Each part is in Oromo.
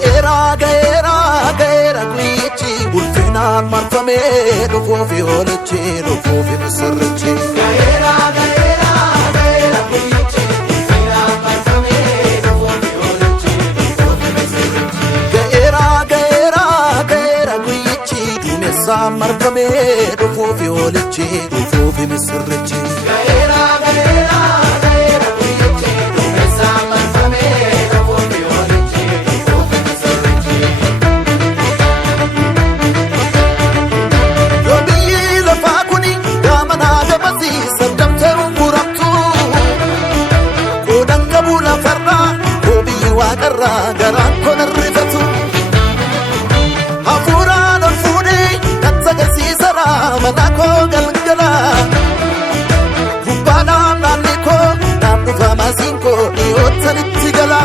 Gaera guici ulfinaan marfamee dhufuufi oolchi dhufuufi misirrichi Gaera guici ulfinaan marfamee dhufuufi oolchi dhufuufi misirrichi Gaera guici duumessaan marfamee dhufuufi oolchi dhufuufi misirrichi Gaera guici duumessaan marfamee dhufuufi oolchi dhufuufi misirrichi Garan con arrivatu Hafuran al funi Katsagasi sara Manako galgala Kubana naniko Nandufa mazinko Iotaniti gala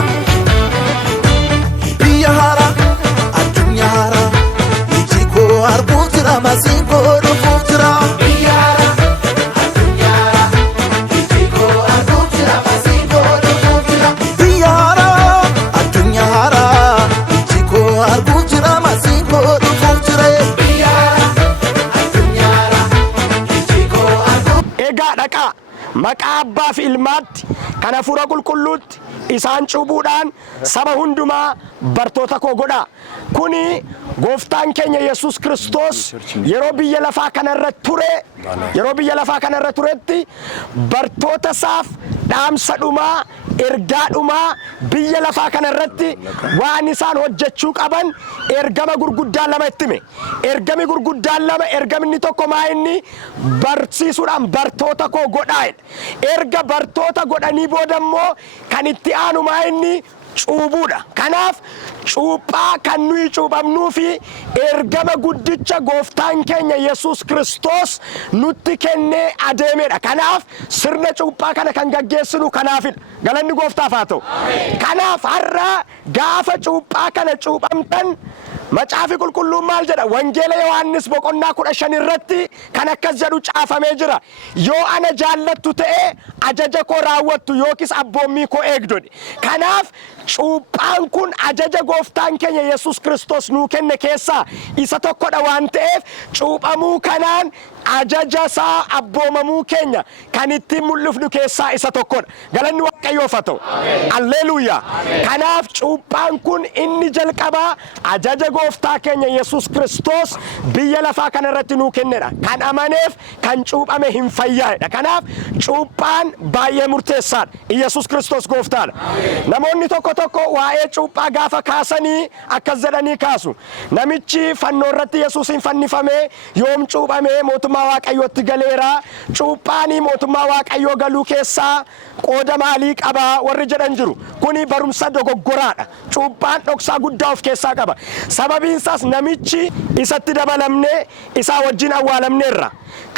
Biyahara Adunyahara Ichiko arbutira mazinko Rufutira Biyahara Adunyahara Ichiko arbutira mazinko Rufutira Biyahara Adunyahara Ichiko arbutira mazinko Rufutira Biyahara Adunyahara Ichiko arbutira Ega dhaqaa maqaa abbaa fi ilmaatti kan hafuura qulqulluutti isaan cuubuudhaan saba hundumaa bartoota koo godhaa. Kuni gooftaan keenya Yesuus Kiristoos yeroo biyya lafaa kanarra turetti bartoota isaaf dhaamsa dhumaa ergaa dhumaa biyya lafaa kanarratti waan isaan hojjechuu qaban ergama gurguddaan lama itti hime. Ergami gurguddaan lama ergamni tokko maa inni barsiisuudhaan bartoota koo godhaa. Erga bartoota godhanii booda immoo kan itti aanu maa inni cuubuudha. Kanaaf cuuphaa kan nuyi cuuphamnuu fi ergama guddicha gooftaan keenya Yesuus Kiristoos nutti kennee adeemedha. Kanaaf sirna cuuphaa kana kan gaggeessinu kanaafidha. Galanni gooftaaf haa ta'u. Kanaaf har'a gaafa cuuphaa kana cuuphamtan Macaafi qulqulluun maal jedha? Wangeela Yohaannis boqonnaa 15 irratti kan akkas jedhu caafamee jira. Yoo ana jaallattu ta'e ajaja koo raawwattu yookiis abboommii koo eegdodhe. Kanaaf cuuphaan kun ajaja gooftaan keenya Yesuus Kiristoos nuu kenne keessaa isa tokkodha waan ta'eef cuuphamuu kanaan ajaja isaa abboomamuu keenya kan ittiin mul'ifnu keessaa isa tokkodha. Galanni Waaqayyoof haa ta'u. Alleluuyaa. Kanaaf cuuphaan kun inni jalqabaa ajaja gooftaa keenya Yesuus Kiristoos biyya lafaa kanarratti nuu kennedha. Kan amaneef kan cuuphame hin fayyaa'edha. Kanaaf cuuphaan baay'ee murteessaadha. Yesuus Kiristoos gooftaadha. Namoonni tokko waa'ee cuuphaa gaafa kaasanii akkas jedhanii kaasu. Namichi fannoo irratti Yesuusin fannifamee yoom cuuphamee mootummaa Waaqayyootti galeera. Cuuphaanii mootummaa Waaqayyoo galuu keessaa qooda maalii qaba warri jedhan jiru. Kuni barumsa dogoggoraadha. Cuuphaan dhoksaa guddaa of keessaa qaba. Sababiin isaas namichi isatti dabalamnee isaa wajjin awwaalamneerra.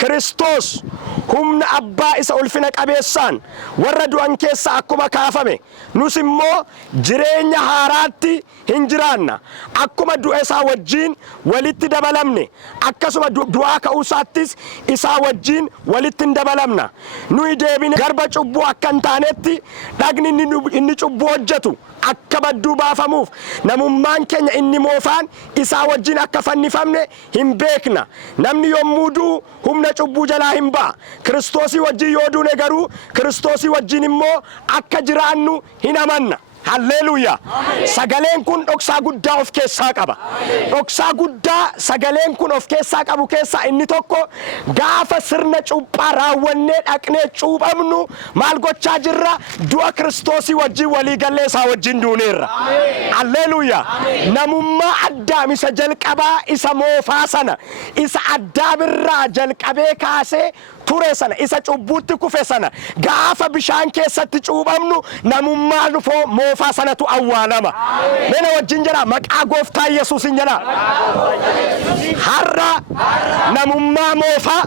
Kiristoos humna abbaa isa ulfina qabeessaan warra du'an keessaa akkuma kaafame nus immoo jireenya haaraatti hin jiraanna. Akkuma du'a isaa wajjin walitti dabalamne akkasuma du'aa ka'uusaattis isaa wajjin walitti hin dabalamna. Nuyi deebine garba cubbuu akka hin taanetti dhagni inni cubbuu hojjetu akka badduu baafamuuf namummaan keenya inni moofaan isaa wajjin akka fannifamne hin beekna. Namni yommuu du'u humna cubbuu jalaa hin ba'a. Kiristoosii wajjin yoo duune garuu Kiristoosii wajjin immoo akka jiraannu hin amanna. Halleluuyaa. Sagaleen kun dhoksaa guddaa of keessaa qaba. Dhoksaa guddaa sagaleen kun of keessaa qabu keessaa inni tokko gaafa sirna cuuphaa raawwannee dhaqnee cuuphamnu maal gochaa jirra? Du'a Kiristoosii wajjin walii gallee isaa wajjin duuneerra. Halleluuyaa. Namummaa Addaam isa jalqabaa isa moofaa sana isa Addaamirraa jalqabee kaasee ture sana isa cubbuutti kufe sana gaafa bishaan keessatti cuuphamnu namummaa dhufoo moofaa sanatu awwaalama. Mena wajjin jedha maqaa gooftaa Yesuusin jedha. Har'a namummaa moofaa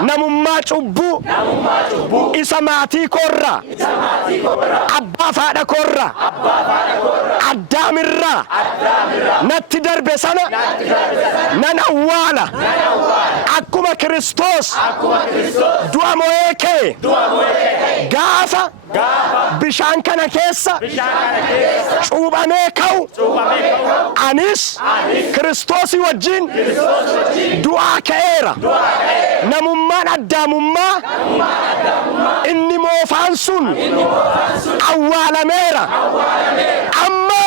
namummaa cubbuu isa maatii koorraa abbaa faadha koorraa Addaamirraa natti darbe sana nan awwaala. Akkuma Kiristoos du'a mo'ee kee gaafa bishaan kana keessa cuuphamee ka'u anis Kiristoosii wajjin du'aa ka'eera. Namummaan addaamummaa inni moofaan sun awwaalameera. Amma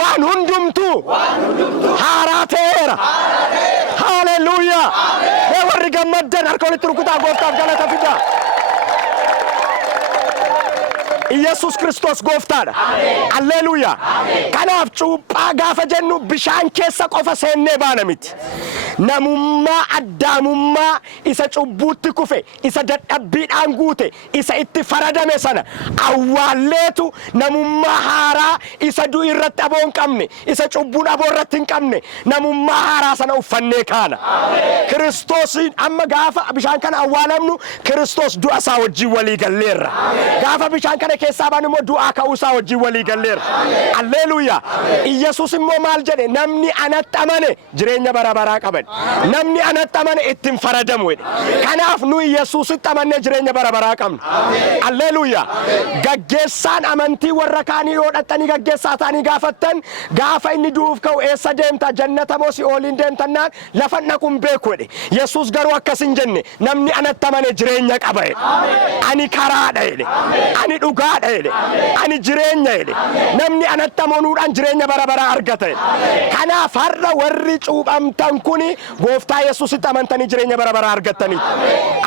waan hundumtuu haaraa ta'eera. Haleluuyaa. Mee warri gammaddan harka walitti rukutaa gooftaaf galata fidaa. Yesus Kristos gooftaadha. Alleluuyaa. Kanaaf cuuphaa gaafa jennu bishaan keessa qofa seennee baana miti. Namummaa addaamummaa isa cubbuutti kufe, isa dadhabbiidhaan guute, isa itti faradame sana awwaalleetu namummaa haaraa isa du'i irratti aboo hin qabne, isa cubbuun aboo irratti hin qabne namummaa haaraa sana uffannee kaana. Kiristoosiin amma gaafa bishaan kana awwaalamnu Kiristoos du'a isaa wajjin walii galleerra. Gaafa bishaan kana keessaa baanu immoo du'aa ka'uu isaa wajjin walii galleerra. Alleluuyaa. Yesus immoo maal jedhe? Namni anatti amane jireenya bara baraa qaba. Namni anatti amane ittiin faradamu. Kanaaf nu Yesuusitti amannee jireenya bara baraa qabna. Alleluuyaa. Gaggeessaan amantii warra kaanii yoo dhattanii gaggeessaa ta'anii gaafattan gaafa inni du'uuf ka'u eessa deemta? Jannata moo si'ooliin deemtannaan lafa naquun beeku. Yesus garuu akkas hin jenne. Namni anatti amane jireenya qaba. Ani karaadha jedhe. Ani dhugaadha jedhe. Ani jireenya jedhe. Namni anatti amanuudhaan jireenya bara baraa argata. Kanaaf har'a warri cuuphamtan kuni gooftaa Yesuusitti amantanii jireenya bara baraa argattanii.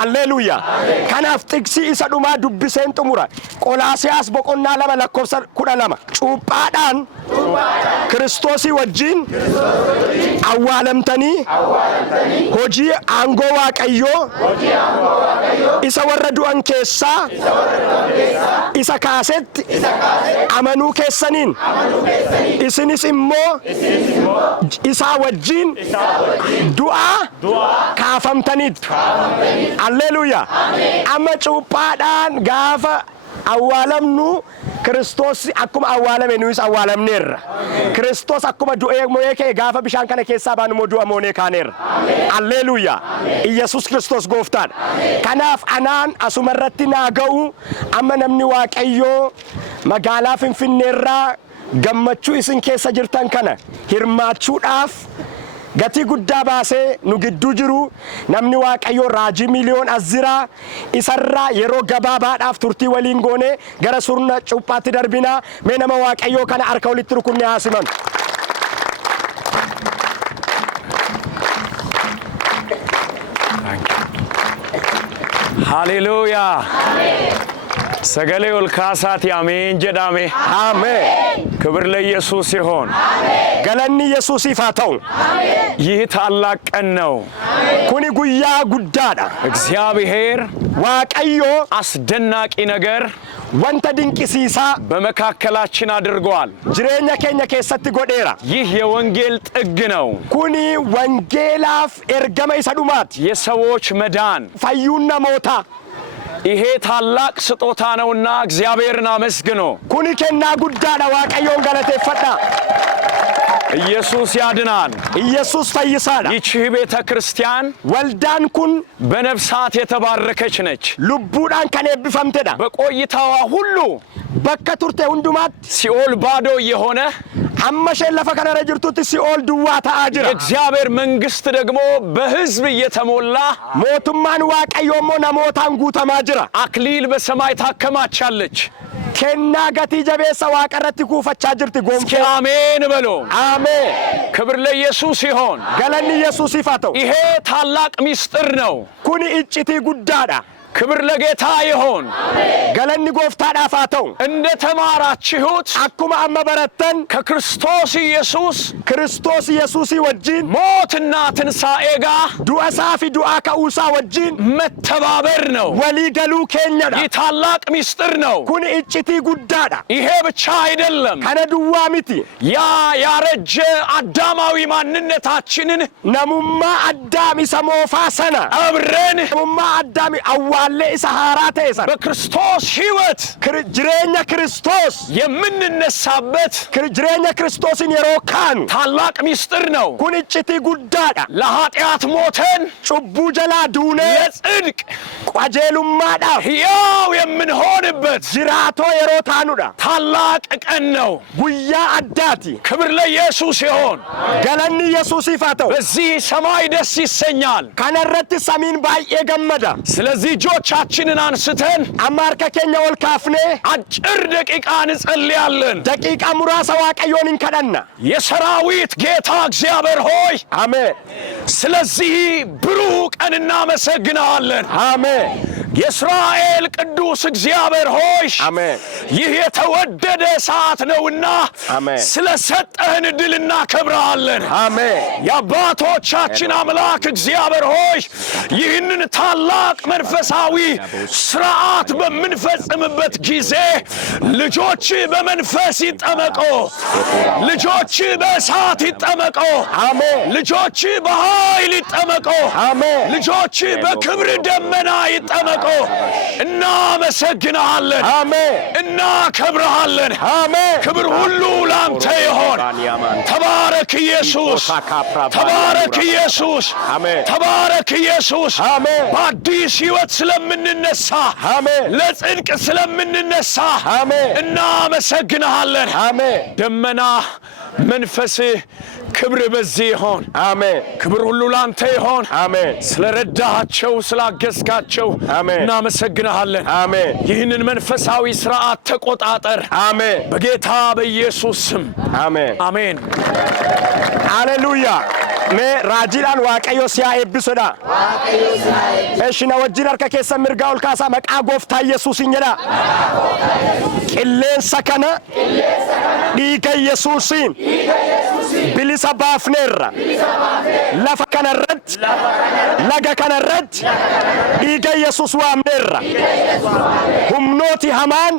Alleluuyaa. Kanaaf tiksii isa dhumaa dubbiseen xumura. Qolaasiyaas boqonnaa 2:12 cuuphaadhaan Kiristoosii wajjin awwaalamtanii hojii aangoo Waaqayyoo isa warra du'an keessaa isa kaasetti amanuu keessaniin isinis immoo isaa wajjin du'aa kaafamtaniittu. Alleluuyaa. Amma cuuphaadhaan gaafa awwaalamnu Kiristoos akkuma awwaalame nuyis awwaalamneerra. Kiristoos akkuma du'ee mo'ee ka'e gaafa bishaan kana keessaa baanu immoo du'a moonee kaaneerra. Alleluuyaa. Yesus Kiristoos gooftaadha. Kanaaf anaan asumarratti naa ga'u amma namni Waaqayyoo magaalaa Finfinneerraa gammachuu isin keessa jirtan kana hirmaachuudhaaf gatii guddaa baasee nu gidduu jiru namni Waaqayyoo raajii miliyoon Azziraa isarraa yeroo gabaabaadhaaf turtii waliin goone gara sirna cuuphaatti darbinaa. Mee nama Waaqayyoo kana harka walitti rukunne haasiman. Haleluuyaa. Sagalee ol kaasaati አሜን jedhame. አሜን። ክብር ለኢየሱስ ይሁን። ገለኒ ኢየሱስ ይፋተው። ይህ ታላቅ ቀን ነው። ኩኒ ጉያ ጉዳዳ እግዚአብሔር ዋቀዮ አስደናቂ ነገር ወንተ ድንቅሲሳ በመካከላችን አድርጓል። ጅሬኛ ኬኛ ከሰት ጎዴራ ይህ የወንጌል ጥግ ነው። ኩኒ ወንጌላፍ ኤርገመ ይሰዱማት የሰዎች መዳን ፈዩና ሞታ ይሄ ታላቅ ስጦታ ነውና እግዚአብሔርን አመስግኑ። ኩኒ ከና ጉዳዳ ዋቀዮን ገለቴፈዳ ኢየሱስ ያድናል። ኢየሱስ ፈይሳዳ ይህች ቤተ ክርስቲያን ወልዳን ኩን በነፍሳት የተባረከች ነች። ልቡዳን ከነብፈምተዳ በቆይታዋ ሁሉ በከቱርቴ ሁንዱማት ሲኦል ባዶ የሆነ አመሸን ለፈከነ ረጅርቱት ሲኦል ዱዋታ አጅራ የእግዚአብሔር መንግስት ደግሞ በህዝብ እየተሞላ ሞቱማን ዋቀዮሞ ነሞታን ጉተማ ጅራ አክሊል በሰማይ ታከማቻለች። ከና ገቲ ጀቤሳ ዋቀረት ኩፈቻ ጅርቲ ጎምኬ አሜን በሎ። አሜን። ክብር ለኢየሱስ ይሁን። ገለኒ ኢየሱስ ይፋተው። ይሄ ታላቅ ሚስጥር ነው። ኩኒ እጭቲ ጉዳዳ ክብር ለጌታ ይሁን። ገለኒ ጎፍታዳ ፋተው። እንደ ተማራችሁት አኩማ አመበረተን ከክርስቶስ ኢየሱስ ክርስቶስ ኢየሱስ ወጅን ሞትና ትንሣኤ ጋር ዱአሳፊ ዱአ ከኡሳ ወጅን መተባበር ነው። ወሊገሉ ኬኛዳ ይህ ታላቅ ሚስጥር ነው። ኩኒ እጭቲ ጉዳዳ ይሄ ብቻ አይደለም። ከነዱዋ ሚቲ ያ ያረጀ አዳማዊ ማንነታችንን ነሙማ አዳሚ ሰሞፋሰና አብረን ነሙማ አዳሚ አዋ walle isa haaraa ta'e sana በክርስቶስ ሕይወት jireenya Kiristoos የምንነሳበት jireenya Kiristoosin yeroo kaanu ታላቅ ምስጢር ነው። kun iccitii guddaadha. ለኃጢአት ሞተን cubbuu jalaa duunee ለጽድቅ qajeelummaadhaaf ሕያው የምንሆንበት jiraatoo yeroo taanudha. ታላቅ ቀን ነው። guyyaa addaati. ክብር ለኢየሱስ ይሁን። galanni Yesuusiif haa ta'u. በዚህ ሰማይ ደስ ይሰኛል። kana irratti samiin baay'ee gammada. ስለዚህ እጆቻችንን አንስተን amma harka keenya ol kaafnee አጭር ደቂቃ እንጸልያለን። daqiiqaa muraasa waaqayyoon hin kadhanna. የሰራዊት ጌታ እግዚአብሔር ሆይ አሜን ስለዚህ ብሩህ ቀን እናመሰግናለን። አሜን የእስራኤል ቅዱስ እግዚአብሔር ሆይ አሜን ይህ የተወደደ ሰዓት ነውና አሜን ስለሰጠህን ድል እናከብራለን። አሜን የአባቶቻችን አምላክ እግዚአብሔር ሆይ ይህንን ታላቅ መንፈሳዊ ስርዓት በምንፈጽምበት ጊዜ ልጆች በመንፈስ ይጠመቁ፣ ልጆች በእሳት ይጠመቁ፣ አሜን ልጆች በኃይል ይጠመቁ፣ አሜን ልጆች በክብር ደመና ይጠመቁ። እናመሰግናለን፣ አሜን እናከብርሃለን። አሜን ክብር ሁሉ ላንተ ይሆን። ተባረክ ኢየሱስ፣ ተባረክ ኢየሱስ፣ አሜን ተባረክ ኢየሱስ። አሜን በአዲስ ሕይወት ስለምንነሳ አሜን ለጽድቅ ስለምንነሳ አሜን እናመሰግንሃለን። አሜን ደመና መንፈስ ክብር በዚህ ይሆን። አሜን ክብር ሁሉ ላንተ ይሆን። አሜን ስለረዳሃቸው ስላገዝካቸው አሜን እናመሰግንሃለን። አሜን ይህንን መንፈሳዊ ሥርዓት ተቆጣጠር አሜን በጌታ በኢየሱስ ስም አሜን አሜን። ሃሌሉያ mee raajiidhaan waaqayyo siyaa eebbisudha. Eeshina wajjin harka keessa mirgaa ol kaasaa maqaa gooftaa Yesuusin jedha. Qilleensa kana dhiiga Yesuusiin bilisa baafneerra. Lafa kanarratti laga kanarratti dhiiga Yesuus waamneerra. Humnooti hamaan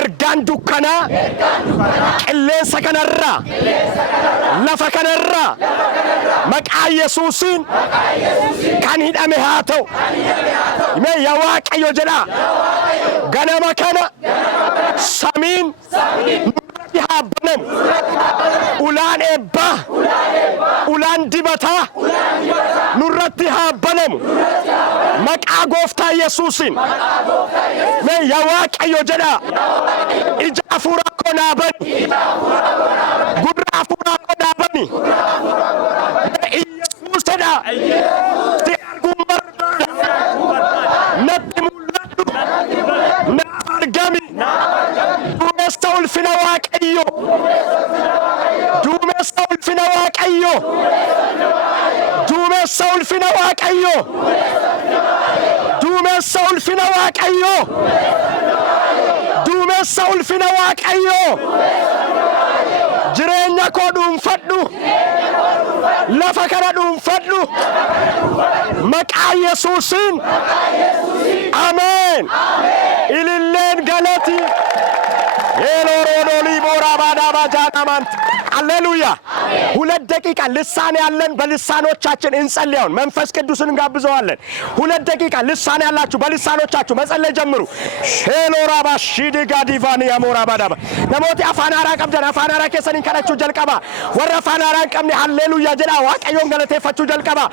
ergaan dukkanaa qilleensa kanarraa lafa kanarraa maqaa Yesuusin kan hidhame haa ta'u. Mee yaa Waaqayyo jedhaa ganama kana samiin nurratti haa banamu. Ulaan eebbaa ulaan dibataa nurratti haa banamu maqaa gooftaa Yesuusin. Mee yaa Waaqayyo jedhaa ija hafuuraa koo naa bani, gurra hafuuraa koo naa bani. Yesuus jedhaa si arguun barbaada, natti mul'adhu, naaf argami. Duumessa ulfina Waaqayyo, duumessa ulfina Waaqayyo, duumessa ulfina Waaqayyo, duumessa ulfina Waaqayyo, duumessa ulfina Waaqayyo. Jireenya koo dhuunfadhu, lafa kana dhuunfadhu maqaa Yesuusin. Ameen. Ililleen galati የሎሮዶሊ ቦራባዳ ባጃናማንት ሃሌሉያ። ሁለት ደቂቃ ልሳን ያለን በልሳኖቻችን እንጸልያውን መንፈስ ቅዱስን እንጋብዘዋለን። ሁለት ደቂቃ ልሳን ያላችሁ በልሳኖቻችሁ መጸለይ ጀምሩ። ሼሎራባ ሺዲጋ ዲቫኒ ያሞራባዳ ነሞቲ አፋናራ ቀብደን አፋናራ ከሰኒን ከነቹ ጀልቀባ ወረ አፋናራ ቀምኒ ሃሌሉያ ጀዳ ዋቀዮን ገለቴፈቹ ጀልቀባ